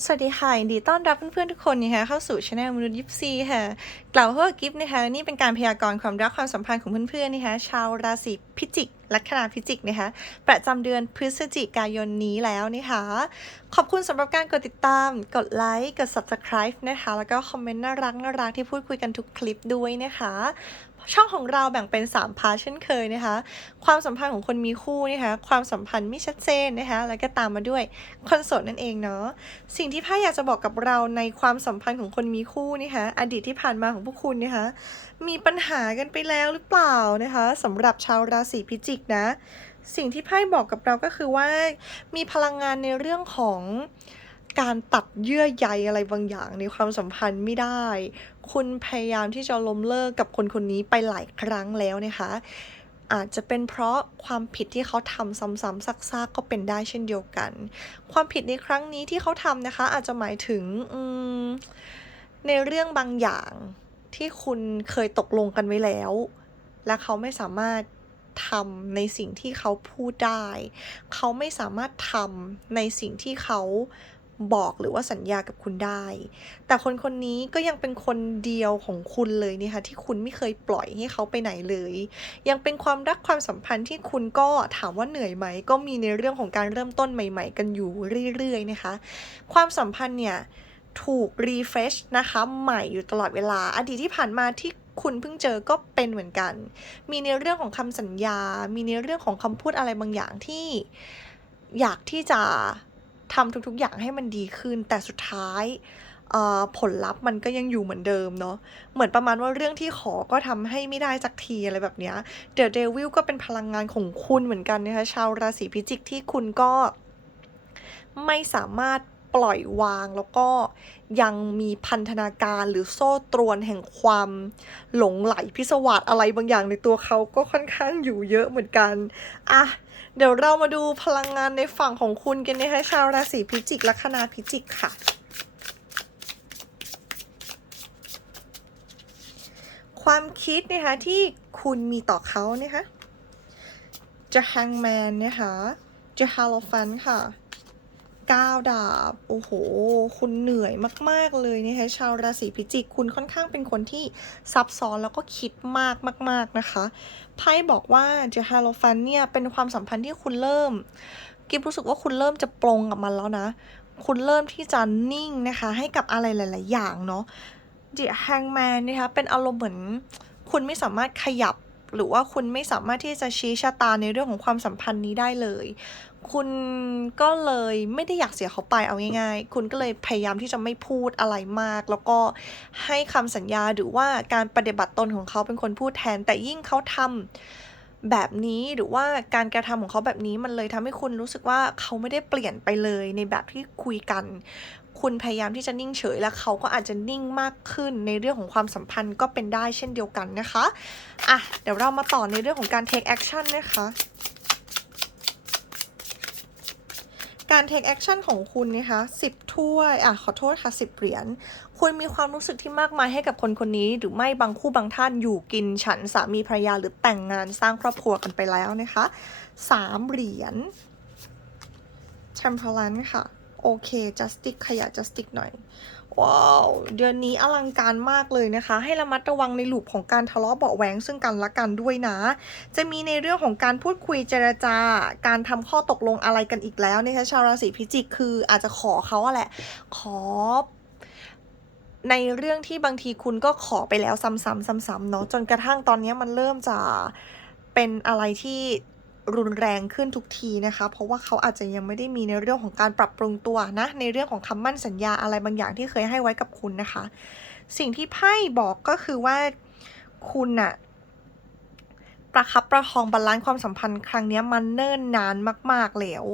สวัสดีค่ะยินดีต้อนรับเพื่อนๆทุกคนนะคะเข้าสู่ช anel มนุษย์ยิปซีค่ะกล่าวว่ากิฟต์นะคะนี่เป็นการพยากรณ์ความรักความสัมพันธ์ของเพื่อนๆนะคะชาวราศีพิจิกลัคนาพิจิกนะคะประจำเดือนพฤศจิกายนนี้แล้วนะคะขอบคุณสำหรับการกดติดตาม กดไลค์ กด subscribe นะคะแล้วก็คอมเมนต์น่ารักน่ารักที่พูดคุยกันทุกคลิปด้วยนะคะ ช่องของเราแบ่งเป็น 3 พาร์ทเช่นเคยนะคะ ความสัมพันธ์ของคนมีคู่นะคะความสัมพันธ์ไม่ชัดเจนนะคะแล้วก็ตามมาด้วยคนโสดนั่นเองเนาะสิ่งที่ไพ่อยากจะบอกกับเราในความสัมพันธ์ของคนมีคู่นะคะอดีตที่ผ่านมาของพวกคุณนะคะมีปัญหากันไปแล้วหรือเปล่านะคะสำหรับชาวราศีพิจิกนะ สิ่งที่ไพ่บอกกับเราก็คือว่ามีพลังงานในเรื่องของ การตัดเยื่อใยอะไรบางอย่างในความสัมพันธ์ไม่ได้ คุณพยายามที่จะล้มเลิกกับคนคนนี้ไปหลายครั้งแล้วนะคะ อาจจะเป็นเพราะความผิดที่เขาทำซ้ำๆซักๆก็เป็นได้เช่นเดียวกัน ความผิดในครั้งนี้ที่เขาทำนะคะ อาจจะหมายถึงในเรื่องบางอย่างที่คุณเคยตกลงกันไว้แล้ว และเขาไม่สามารถทำในสิ่งที่เขาพูดได้ เขาไม่สามารถทำในสิ่งที่เขา บอกหรือว่าสัญญากับคุณได้ แต่คนคนนี้ก็ยังเป็นคนเดียวของคุณเลยนะคะที่คุณไม่เคยปล่อยให้เขาไปไหนเลย ยังเป็นความรักความสัมพันธ์ที่คุณก็ถามว่าเหนื่อยไหม ก็มีในเรื่องของการเริ่มต้นใหม่ ๆ กันอยู่เรื่อยๆนะคะ ความสัมพันธ์เนี่ยถูกรีเฟรชนะคะใหม่อยู่ตลอดเวลา อดีตที่ผ่านมาที่คุณเพิ่งเจอก็เป็นเหมือนกัน มีในเรื่องของคำสัญญา มีในเรื่องของคำพูดอะไรบางอย่างที่อยากที่จะ ทำทุกๆอย่างให้มันดีขึ้น แต่สุดท้ายผลลัพธ์มันก็ยังอยู่เหมือนเดิมเนาะ เหมือนประมาณว่าเรื่องที่ขอก็ทำให้ไม่ได้สักทีอะไรแบบเนี้ยเดอะเดวิลก็เป็นพลังงานของคุณเหมือนกันนะคะชาวราศีพิจิกที่คุณก็ไม่สามารถ ปล่อยวาง แล้วก็ยังมีพันธนาการหรือโซ่ตรวนแห่งความหลงไหลพิศวาสอะไรบางอย่างในตัวเขาก็ค่อนข้างอยู่เยอะเหมือนกันอะเดี๋ยวเรามาดูพลังงานในฝั่งของคุณกันนะคะชาวราศีพิจิกลัคนาพิจิกค่ะความคิดนะคะที่คุณมีต่อเขานะคะจะแฮงแมนนะคะจะฮาโลฟันค่ะ ก้าวดาบ โอ้โห คุณเหนื่อยมาก ๆ เลยนะคะชาวราศีพิจิก คุณค่อนข้างเป็นคนที่ซับซ้อนแล้วก็คิดมากมากๆนะคะไพ่บอกว่าเจฮาโลฟันเนี่ยเป็นความสัมพันธ์ที่คุณเริ่ม กิฟรู้สึกว่าคุณเริ่มจะปรงกับมันแล้วนะ คุณเริ่มที่จะนิ่งนะคะ ให้กับอะไรหลาย ๆ อย่างเนาะ The Hangman นะคะเป็นอารมณ์เหมือน คุณไม่สามารถขยับหรือว่าคุณไม่สามารถที่จะชี้ชะตาในเรื่องของความสัมพันธ์นี้ได้เลย คุณก็เลยไม่ได้อยากเสียเขาไปเอาง่ายๆ คุณก็เลยพยายามที่จะไม่พูดอะไรมาก แล้วก็ให้คำสัญญาหรือว่าการปฏิบัติตนของเขาเป็นคนพูดแทน แต่ยิ่งเขาทำแบบนี้หรือว่าการกระทำของเขาแบบนี้มันเลยทำให้คุณรู้สึกว่าเขาไม่ได้เปลี่ยนไปเลยในแบบที่คุยกัน คุณพยายามที่จะนิ่งเฉย และเขาก็อาจจะนิ่งมากขึ้นในเรื่องของความสัมพันธ์ก็เป็นได้เช่นเดียวกันนะคะอะเดี๋ยวเรามาต่อในเรื่องของการ take action นะคะ การ take action ของคุณนะคะสิบถ้วยอะขอโทษค่ะสิบเหรียญคุณมีความรู้สึกที่มากมายให้กับคนคนนี้ หรือไม่บางคู่บางท่านอยู่กินฉันสามีภรรยาหรือแต่งงานสร้างครอบครัวกันไปแล้วนะคะสามเหรียญ temperance ค่ะ โอเค justice ขยะ justice หน่อย ว้าว เดือนนี้อลังการมากเลยนะคะ ให้ระมัดระวังในลูปของการทะเลาะเบาแหวงซึ่งกันและกันด้วยนะ จะมีในเรื่องของการพูดคุยเจรจา การทำข้อตกลงอะไรกันอีกแล้วนะคะชาวราศีพิจิกคืออาจจะขอเขาอะแหละ ขอในเรื่องที่บางทีคุณก็ขอไปแล้วซ้ำๆซ้ำๆเนาะจนกระทั่งตอนนี้มันเริ่มจะเป็นอะไรที่ รุนแรงขึ้นทุกทีนะคะ เพราะว่าเขาอาจจะยังไม่ได้มีในเรื่องของการปรับปรุงตัวนะ ในเรื่องของคำมั่นสัญญาอะไรบางอย่างที่เคยให้ไว้กับคุณนะคะ สิ่งที่ไพ่บอกก็คือว่าคุณอะประคับประคองบาลานซ์ความสัมพันธ์ครั้งนี้มันเนิ่นนานมาก ๆ แล้ว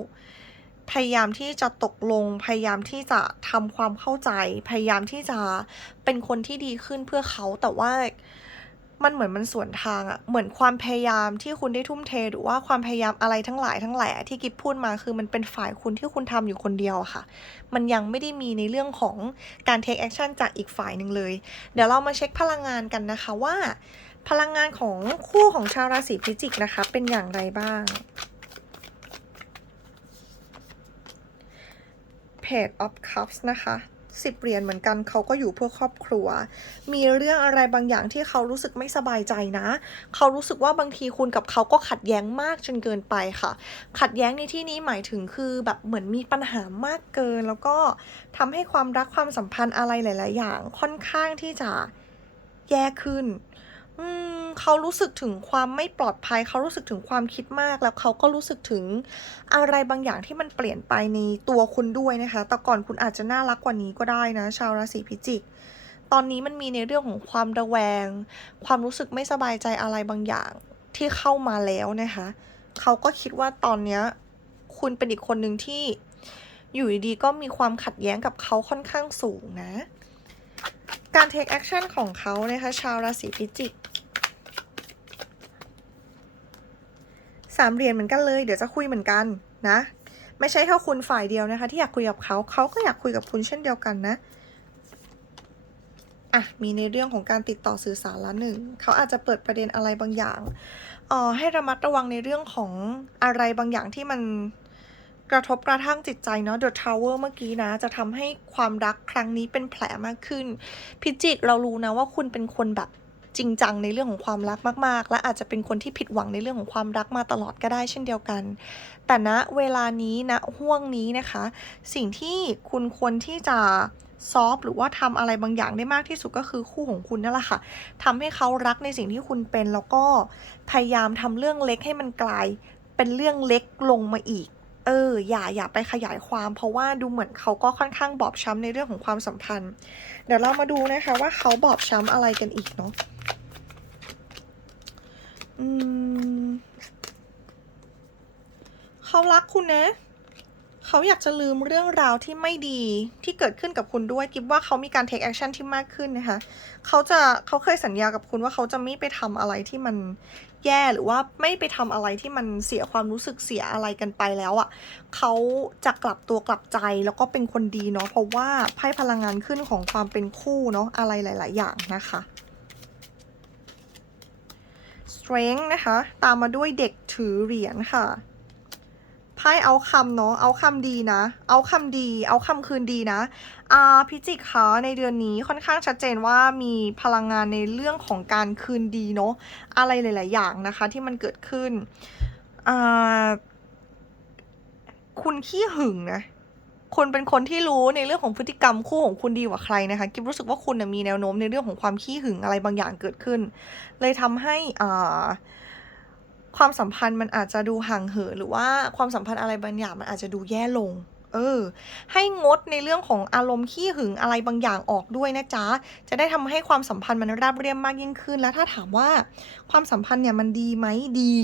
พยายามที่จะตกลง พยายามที่จะทำความเข้าใจ พยายามที่จะเป็นคนที่ดีขึ้นเพื่อเขาแต่ว่า มันเหมือนมันสวนทางอะเหมือนความพยายามที่คุณได้ทุ่มเท หรือว่าความพยายามอะไรทั้งหลายทั้งแหล่ที่กิฟพูดมาคือมันเป็นฝ่ายคุณที่คุณทำอยู่คนเดียวค่ะ มันยังไม่ได้มีในเรื่องของการ take action จากอีกฝ่ายหนึ่งเลย เดี๋ยวเรามาเช็คพลังงานกันนะคะว่า พลังงานของคู่ของชาวราศีพิจิกนะคะ เป็นอย่างไรบ้างเพ Page of Cups นะคะ สิบเหรียญเหมือนกันเขาก็อยู่เพื่อครอบครัว มีเรื่องอะไรบางอย่างที่เขารู้สึกไม่สบายใจนะ เขารู้สึกว่าบางทีคุณกับเขาก็ขัดแย้งมากจนเกินไปค่ะ ขัดแย้งในที่นี้หมายถึงคือแบบเหมือนมีปัญหามากเกิน แล้วก็ทำให้ความรักความสัมพันธ์อะไรหลาย ๆ อย่าง ค่อนข้างที่จะแย่ขึ้น เขารู้สึกถึงความไม่ปลอดภัย เขารู้สึกถึงความคิดมาก แล้วเขาก็รู้สึกถึงอะไรบางอย่างที่มันเปลี่ยนไปในตัวคุณด้วยนะคะ แต่ก่อนคุณอาจจะน่ารักกว่านี้ก็ได้นะ ชาวราศีพิจิก ตอนนี้มันมีในเรื่องของความระแวง ความรู้สึกไม่สบายใจอะไรบางอย่างที่เข้ามาแล้วนะคะ เขาก็คิดว่าตอนเนี้ยคุณเป็นอีกคนหนึ่งที่อยู่ดีๆก็มีความขัดแย้งกับเขาค่อนข้างสูงนะ การ take action ของเขานะคะ ชาวราศีพิจิกสามเหรียญเหมือนกันเลย เดี๋ยวจะคุยเหมือนกันนะ ไม่ใช่แค่คุณฝ่ายเดียวนะคะ ที่อยากคุยกับเขาเขาก็อยากคุยกับคุณเช่นเดียวกันนะอะมีในเรื่องของการติดต่อสื่อสารละหนึ่งเขาอาจจะเปิดประเด็นอะไรบางอย่างเอ่อให้ระมัดระวังในเรื่องของอะไรบางอย่างที่มัน กระทบกระทั่งจิตใจเนาะ The Tower เมื่อกี้นะ จะทำให้ความรักครั้งนี้เป็นแผลมากขึ้น พิจิกเรารู้นะว่าคุณเป็นคนแบบจริงจังในเรื่องของความรักมาก ๆ และอาจจะเป็นคนที่ผิดหวังในเรื่องของความรักมาตลอดก็ได้เช่นเดียวกัน แต่ณเวลานี้ณห่วงนี้นะคะ สิ่งที่คุณควรที่จะซอฟหรือว่าทำอะไรบางอย่างได้มากที่สุดก็คือคู่ของคุณนั่นแหละค่ะทำให้เขารักในสิ่งที่คุณเป็นแล้วก็พยายามทำเรื่องเล็กให้มันกลายเป็นเรื่องเล็กลงมาอีก เอออย่าอย่าไปขยายความเพราะว่าดูเหมือนเขาก็ค่อนข้างบอบช้ำในเรื่องของความสัมพันธ์ เดี๋ยวเรามาดูนะคะว่าเขาบอบช้ำอะไรกันอีกเนาะอืมเขารักคุณนะ เขาอยากจะลืมเรื่องราวที่ไม่ดีที่เกิดขึ้นกับคุณด้วยกิบว่าเขามีการ take action ที่มากขึ้นนะคะเขาจะเขาเคยสัญญากับคุณว่าเขาจะไม่ไปทำอะไรที่มันแย่หรือว่าไม่ไปทำอะไรที่มันเสียความรู้สึกเสียอะไรกันไปแล้วอะ่ะเขาจะกลับตัวกลับใจแล้วก็เป็นคนดีเนาะเพราะว่าไพ่พลังงานขึ้นของความเป็นคู่เนาะอะไรหลาย ๆ อย่างนะคะ strength นะคะ ตามมาด้วยเด็กถือเหรียญค่ะ ไพ่เอาคำเนาะ เอาคำดีนะ เอาคำดี เอาคำคืนดีนะอ่าพิจิกคะในเดือนนี้ค่อนข้างชัดเจนว่ามีพลังงานในเรื่องของการคืนดีเนาะ อะไรหลาย ๆ อย่างนะคะที่มันเกิดขึ้นอ่าคุณขี้หึงนะคุณเป็นคนที่รู้ในเรื่องของพฤติกรรมคู่ของคุณดีกว่าใครนะคะกิฟรู้สึกว่าคุณนะมีแนวโน้มในเรื่องของความขี้หึงอะไรบางอย่างเกิดขึ้น เลยทำให้อ่า ความสัมพันธ์มันอาจจะดูห่างเหินหรือว่าความสัมพันธ์อะไรบางอย่างมันอาจจะดูแย่ลง เออ ให้งดในเรื่องของอารมณ์ขี้หึงอะไรบางอย่างออกด้วยนะจ๊ะ จะได้ทำให้ความสัมพันธ์มันราบเรียบมากยิ่งขึ้น แล้วถ้าถามว่าความสัมพันธ์เนี่ยมันดีไหมดี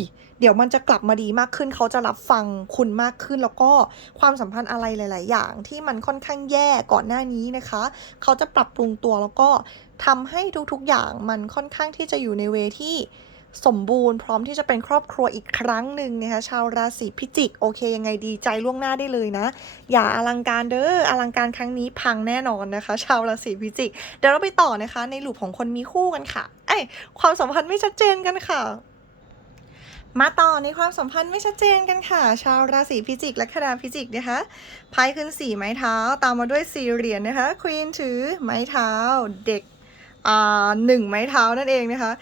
เดี๋ยวมันจะกลับมาดีมากขึ้น เขาจะรับฟังคุณมากขึ้น แล้วก็ความสัมพันธ์อะไรหลาย ๆ อย่าง ที่มันค่อนข้างแย่ก่อนหน้านี้นะคะ เขาจะปรับปรุงตัวแล้วก็ทำให้ทุก ๆ อย่างมันค่อนข้างที่จะอยู่ในเวที่ สมบูรณ์พร้อมที่จะเป็นครอบครัวอีกครั้งหนึ่งนะคะชาวราศีพิจิก โอเคยังไงดีใจล่วงหน้าได้เลยนะ อย่าอลังการเด้ออลังการครั้งนี้พังแน่นอนนะคะ ชาวราศีพิจิก เดี๋ยวเราไปต่อนะคะ ในลูปของคนมีคู่กันค่ะเอ้ความสัมพันธ์ไม่ชัดเจนกันค่ะมาต่อในความสัมพันธ์ไม่ชัดเจนกันค่ะ ชาวราศีพิจิกและคณาพิจิกนะคะไพ่ขึ้นสี่ไม้เท้า ตามมาด้วยสี่เหรียญนะคะควีนถือไม้เท้าเด็กอ่าหนึ่งไม้เท้านั่นเองนะคะ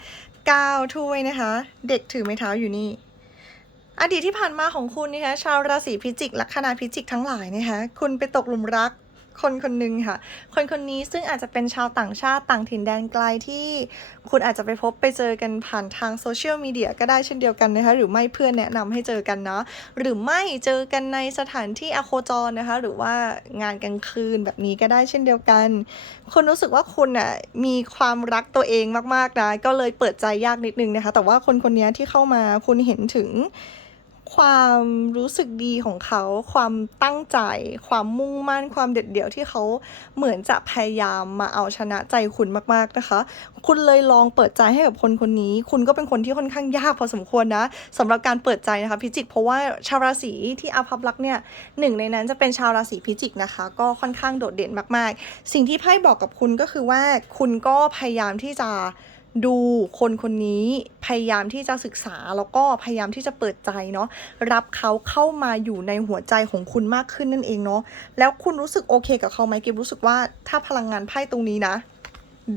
ก้าวถ้วยนะคะ เด็กถือไม้เท้าอยู่นี่ อดีตที่ผ่านมาของคุณนะคะชาวราศีพิจิกลัคนาพิจิกทั้งหลายนะคะคุณไปตกหลุมรัก คนคนหนึ่งค่ะ คนคนนี้ซึ่งอาจจะเป็นชาวต่างชาติต่างถิ่นแดนไกลที่คุณอาจจะไปพบไปเจอกันผ่านทางโซเชียลมีเดียก็ได้เช่นเดียวกันนะคะ หรือไม่เพื่อนแนะนำให้เจอกันเนาะหรือไม่เจอกันในสถานที่อโคจรนะคะ หรือว่างานกลางคืนแบบนี้ก็ได้เช่นเดียวกันคุณรู้สึกว่าคุณอะมีความรักตัวเองมากๆนะก็เลยเปิดใจยากนิดนึงนะคะ แต่ว่าคนคนนี้ที่เข้ามาคุณเห็นถึง ความรู้สึกดีของเขา ความตั้งใจ ความมุ่งมั่น ความเด็ดเดี่ยวที่เขาเหมือนจะพยายามมาเอาชนะใจคุณมากๆนะคะ คุณเลยลองเปิดใจให้กับคนคนนี้ คุณก็เป็นคนที่ค่อนข้างยากพอสมควรนะสำหรับการเปิดใจนะคะพิจิก เพราะว่าชาวราศีที่อาภัพรักษ์เนี่ยหนึ่งในนั้นจะเป็นชาวราศีพิจิกนะคะ ก็ค่อนข้างโดดเด่นมากๆ สิ่งที่ไพ่บอกกับคุณก็คือว่าคุณก็พยายามที่จะ ดูคนคนนี้พยายามที่จะศึกษาแล้วก็พยายามที่จะเปิดใจเนาะรับเขาเข้ามาอยู่ในหัวใจของคุณมากขึ้นนั่นเองเนาะแล้วคุณรู้สึกโอเคกับเขาไหมกิฟรู้สึกว่าถ้าพลังงานไพ่ตรงนี้นะ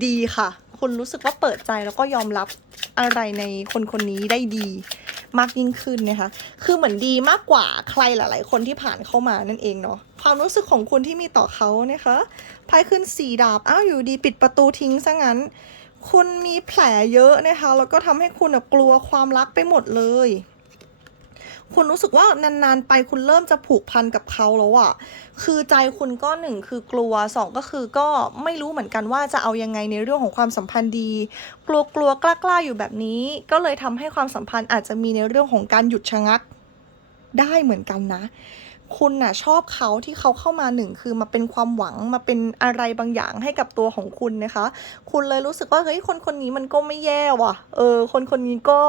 ดีค่ะ คุณรู้สึกว่าเปิดใจแล้วก็ยอมรับอะไรในคนคนนี้ได้ดีมากยิ่งขึ้นนะคะ คือเหมือนดีมากกว่าใครหลาย ๆ คนที่ผ่านเข้ามานั่นเองเนาะ ความรู้สึกของคุณที่มีต่อเขานะคะไพ่ขึ้นสี่ดาบ อ้าวอยู่ดีปิดประตูทิ้งซะงั้น คุณมีแผลเยอะนะคะ แล้วก็ทำให้คุณกลัวความรักไปหมดเลย คุณรู้สึกว่านานๆไปคุณเริ่มจะผูกพันกับเขาแล้วอะคือใจคุณก็หนึ่งคือกลัวสองก็คือก็ไม่รู้เหมือนกันว่าจะเอายังไงในเรื่องของความสัมพันธ์ดี กลัวกลัวกล้ากล้าๆอยู่แบบนี้ ก็เลยทำให้ความสัมพันธ์อาจจะมีในเรื่องของการหยุดชะงักได้เหมือนกันนะ คุณน่ะชอบเขาที่เขาเข้ามาหนึ่งคือมาเป็นความหวังมาเป็นอะไรบางอย่างให้กับตัวของคุณนะคะ คุณเลยรู้สึกว่าเฮ้ยคนคนนี้มันก็ไม่แย่ว่ะ เออ คนคนนี้ก็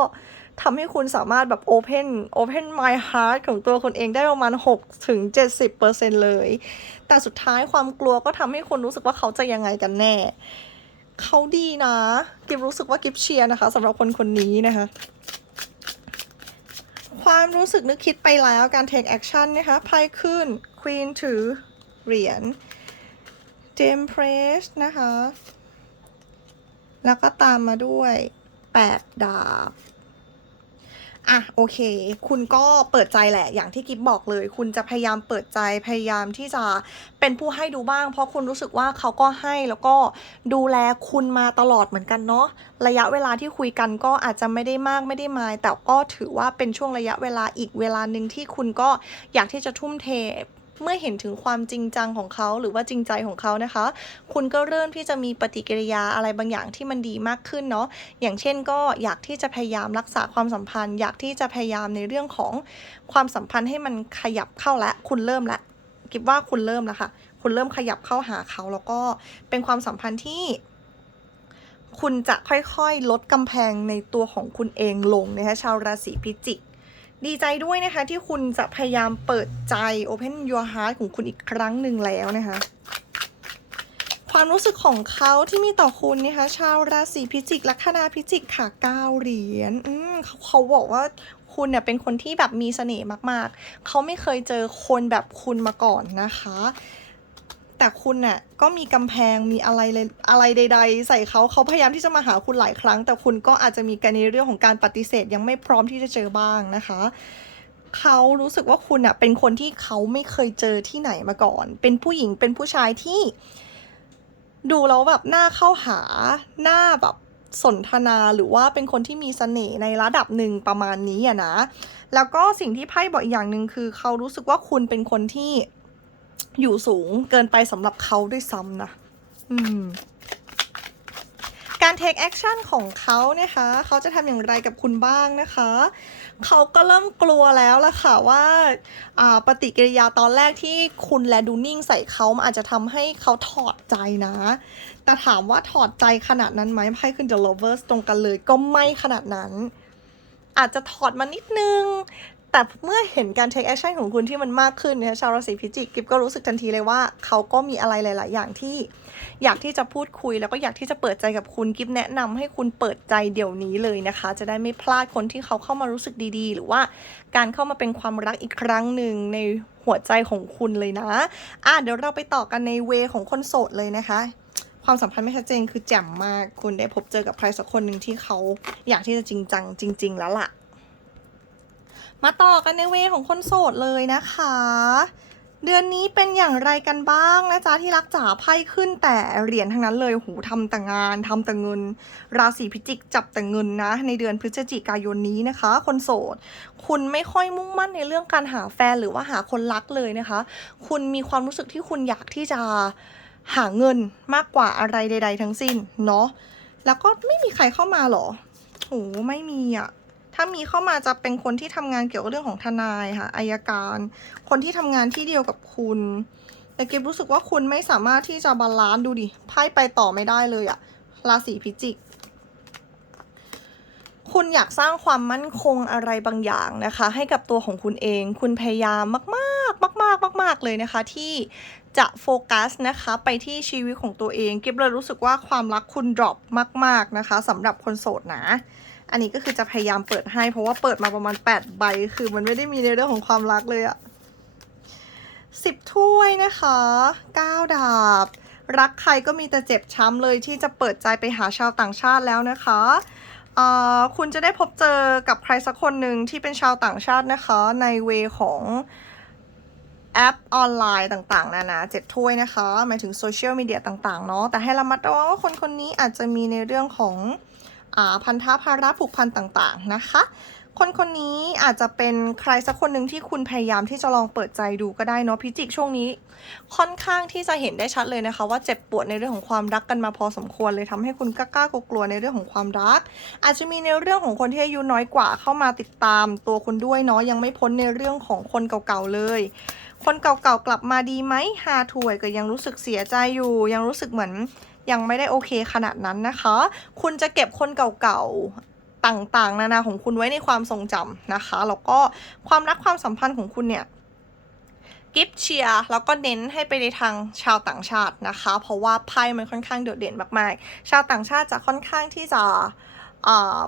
ทำให้คุณสามารถแบบ open open my heart ของตัวคนเองได้ประมาณ 6 ถึง 70%เลย แต่สุดท้ายความกลัวก็ทำให้คนรู้สึกว่าเขาจะยังไงกันแน่ เขาดีนะ กิฟรู้สึกว่ากิฟเชียร์นะคะสำหรับคนคนนี้นะคะ ความรู้สึกนึกคิดไปแล้วการ take action นะคะไพ่ขึ้น queen ถือเหรียญ d e m press นะคะ แล้วก็ตามมาด้วย 8 ดาบ อะโอเค คุณก็เปิดใจแหละอย่างที่กิฟบอกเลย คุณจะพยายามเปิดใจพยายามที่จะเป็นผู้ให้ดูบ้าง เพราะคุณรู้สึกว่าเขาก็ให้แล้วก็ดูแลคุณมาตลอดเหมือนกันเนาะระยะเวลาที่คุยกันก็อาจจะไม่ได้มากไม่ได้มาย แต่ก็ถือว่าเป็นช่วงระยะเวลาอีกเวลาหนึ่งที่คุณก็อยากที่จะทุ่มเท เมื่อเห็นถึงความจริงจังของเขาหรือว่าจริงใจของเขานะคะ คุณก็เริ่มที่จะมีปฏิกิริยาอะไรบางอย่างที่มันดีมากขึ้นเนาะอย่างเช่นก็อยากที่จะพยายามรักษาความสัมพันธ์ อยากที่จะพยายามในเรื่องของความสัมพันธ์ให้มันขยับเข้าแล้วคุณเริ่มล้วคิดว่าคุณเริ่มแล้วค่ะคุณเริ่มขยับเข้าหาเขาแล้วก็เป็นความสัมพันธ์ที่คุณจะค่อยๆ ลดกำแพงในตัวของคุณเองลงนะคะชาวราศีพิจิก ดีใจด้วยนะคะที่คุณจะพยายามเปิดใจ Open Your Heart ของคุณอีกครั้งหนึ่งแล้วนะคะ ความรู้สึกของเขาที่มีต่อคุณนะคะ ชาวราศีพิจิก ลัคนาพิจิกค่ะก้าเหรียญเขาเขาบอกว่าคุณเนี่ยเป็นคนที่แบบมีเสน่ห์มาก ๆ เขาไม่เคยเจอคนแบบคุณมาก่อนนะคะ แต่คุณน่ะก็มีกำแพงมีอะไรเลยอะไรใด ๆ ใส่เขาเขาพยายามที่จะมาหาคุณหลายครั้ง แต่คุณก็อาจจะมีการในเรื่องของการปฏิเสธยังไม่พร้อมที่จะเจอบ้างนะคะเขารู้สึกว่าคุณอะเป็นคนที่เขาไม่เคยเจอที่ไหนมาก่อน เป็นผู้หญิงเป็นผู้ชายที่ ดูแล้วแบบหน้าเข้าหาหน้าแบบสนทนาหรือว่าเป็นคนที่มีเสน่ห์ในระดับหนึ่งประมาณนี้อะนะ แล้วก็สิ่งที่ไพ่บอกอีกอย่างหนึ่งคือ เขารู้สึกว่าคุณเป็นคนที่ อยู่สูงเกินไปสำหรับเขาด้วยซ้ำนะอืมการ take action ของเขานะคะ เขาจะทำอย่างไรกับคุณบ้างนะคะ เขาก็เริ่มกลัวแล้วล่ะค่ะว่าาปฏิกิริยาตอนแรกที่คุณและดูนิ่งใส่เขามันอาจจะทำให้เขาถอดใจนะ แต่ถามว่าถอดใจขนาดนั้นไหมไพ่ขึ้น The Lovers ตรงกันเลยก็ไม่ขนาดนั้น อาจจะถอดมานิดนึง แต่เมื่อเห็นการ take action ของคุณที่มันมากขึ้นนะคะชาวราศีพิจิกกิฟก็รู้สึกทันทีเลยว่า เขาก็มีอะไรหลาย ๆ อย่างที่ อยากที่จะพูดคุยแล้วก็อยากที่จะเปิดใจกับคุณกิฟแนะนำให้คุณเปิดใจเดี๋ยวนี้เลยนะคะ จะได้ไม่พลาดคนที่เขาเข้ามารู้สึกดี ๆ หรือว่าการเข้ามาเป็นความรักอีกครั้งหนึ่งในหัวใจของคุณเลยนะ อะเดี๋ยวเราไปต่อกันในเวของคนโสดเลยนะคะความสัมพันธ์ไม่ชัดเจนคือแจ่มมาก คุณได้พบเจอกับใครสักคนหนึ่งที่เขาอยากที่จะจริงจังจริง ๆ แล้วล่ะ มาต่อกันในเวของคนโสดเลยนะคะ เดือนนี้เป็นอย่างไรกันบ้างนะจ๊ะที่รักจ๋าไพ่ขึ้นแต่เหรียญทั้งนั้นเลยหูทำแต่งานทำแต่เงิน ราศีพิจิกจับแต่เงินนะ ในเดือนพฤศจิกายนนี้นะคะ คนโสด คุณไม่ค่อยมุ่งมั่นในเรื่องการหาแฟนหรือว่าหาคนรักเลยนะคะ คุณมีความรู้สึกที่คุณอยากที่จะหาเงินมากกว่าอะไรใด ๆ ทั้งสิ้นเนาะแล้วก็ไม่มีใครเข้ามาหรอโหไม่มีอะ ถ้ามีเข้ามาจะเป็นคนที่ทำงานเกี่ยวกับเรื่องของทนายค่ะอายการ คนที่ทำงานที่เดียวกับคุณ แต่เก็บรู้สึกว่าคุณไม่สามารถที่จะบาลานซ์ดูดิไพ่ไปต่อไม่ได้เลยอะราศีพิจิก คุณอยากสร้างความมั่นคงอะไรบางอย่างนะคะ ให้กับตัวของคุณเอง คุณพยายามมากๆ มากากมาก ๆ เลยนะคะที่จะโฟกัสนะคะไปที่ชีวิตของตัวเองกิฟเลยรู้สึกว่าความรักคุณดรอปมาก ๆ นะคะสำหรับคนโสดนะ อันนี้ก็คือจะพยายามเปิดให้ เพราะว่าเปิดมาประมาณ 8 ใบ คือมันไม่ได้มีในเรื่องของความรักเลยอะสิบถ้วยนะคะเก้าดาบ รักใครก็มีแต่เจ็บช้ำเลยที่จะเปิดใจไปหาชาวต่างชาติแล้วนะคะเออคุณจะได้พบเจอกับใครสักคนหนึ่งที่เป็นชาวต่างชาตินะคะ ในเวของแอปออนไลน์ต่างๆ นานาเจ็ดถ้วยนะคะ หมายถึงโซเชียลมีเดียต่าง ๆ เนาะแต่ให้ระมัดระวังว่าคนคนนี้อาจจะมีในเรื่องของ พันธะภาระผูกพันต่างๆนะคะ คนคนนี้อาจจะเป็นใครสักคนหนึ่งที่คุณพยายามที่จะลองเปิดใจดูก็ได้เนาะพิจิกช่วงนี้ ค่อนข้างที่จะเห็นได้ชัดเลยนะคะ ว่าเจ็บปวดในเรื่องของความรักกันมาพอสมควรเลยทำให้คุณกล้ากลัวในเรื่องของความรัก อาจจะมีในเรื่องของคนที่อายุน้อยกว่าเข้ามาติดตามตัวคุณด้วยเนาะยังไม่พ้นในเรื่องของคนเก่าๆเลยคนเก่าๆกลับมาดีไหมฮาถวยก็ยังรู้สึกเสียใจอยู่ ยังรู้สึกเหมือน ยังไม่ได้โอเคขนาดนั้นนะคะ คุณจะเก็บคนเก่าๆต่างๆ นานาของคุณไว้ในความทรงจำนะคะแล้วก็ความรักความสัมพันธ์ของคุณเนี่ยกิฟเชียร์แล้วก็เน้นให้ไปในทางชาวต่างชาตินะคะ เพราะว่าไพ่มันค่อนข้างโดดเด่นมากๆ ชาวต่างชาติจะค่อนข้างที่จะ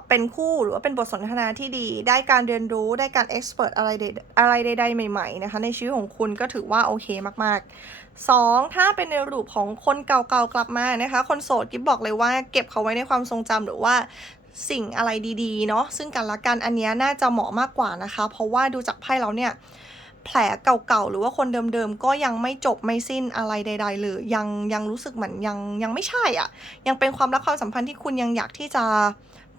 เป็นคู่หรือว่าเป็นบทสนทนาที่ดี ได้การเรียนรู้ได้การเอ็กซ์เพรสอะไรใดอะไรใดๆใหม่ๆนะคะในชีวิตของคุณก็ถือว่าโอเคมากๆ 2. ถ้าเป็นในรูปของคนเก่าๆกลับมานะคะคนโสดกิฟบบอกเลยว่าเก็บเขาไว้ในความทรงจำหรือว่าสิ่งอะไรดีๆเนาะซึ่งกันและกันอันนี้น่าจะเหมาะมากกว่านะคะ เพราะว่าดูจากไพ่แล้วเนี่ยแผลเก่าๆหรือว่าคนเดิมๆก็ยังไม่จบไม่สิ้นอะไรใด ๆ เลยยังยังรู้สึกเหมือนยังยังไม่ใช่อะ ยังเป็นความรักความสัมพันธ์ที่คุณยังอยากที่จะ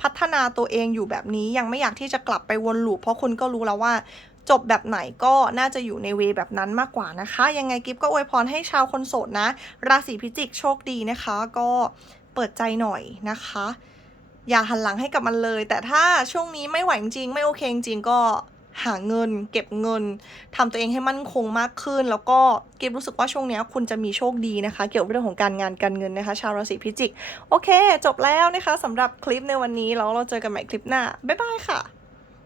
พัฒนาตัวเองอยู่แบบนี้ยังไม่อยากที่จะกลับไปวนลูปเพราะคุณก็รู้แล้วว่าจบแบบไหนก็น่าจะอยู่ในเวแบบนั้นมากกว่านะคะ ยังไงกิฟก็อวยพรให้ชาวคนโสดนะ ราศีพิจิกโชคดีนะคะ ก็เปิดใจหน่อยนะคะ อย่าหันหลังให้กับมันเลย แต่ถ้าช่วงนี้ไม่ไหวจริงไม่โอเคจริงก็ หาเงิน เก็บเงินทำตัวเองให้มั่นคงมากขึ้น แล้วก็เก็บรู้สึกว่าช่วงนี้คุณจะมีโชคดีนะคะ เกี่ยวกับเรื่องของการงานการเงินนะคะ ชาวราศีพิจิก โอเค จบแล้วนะคะสำหรับคลิปในวันนี้แล้วเราเจอกันใหม่คลิปหน้าบ๊ายบายค่ะ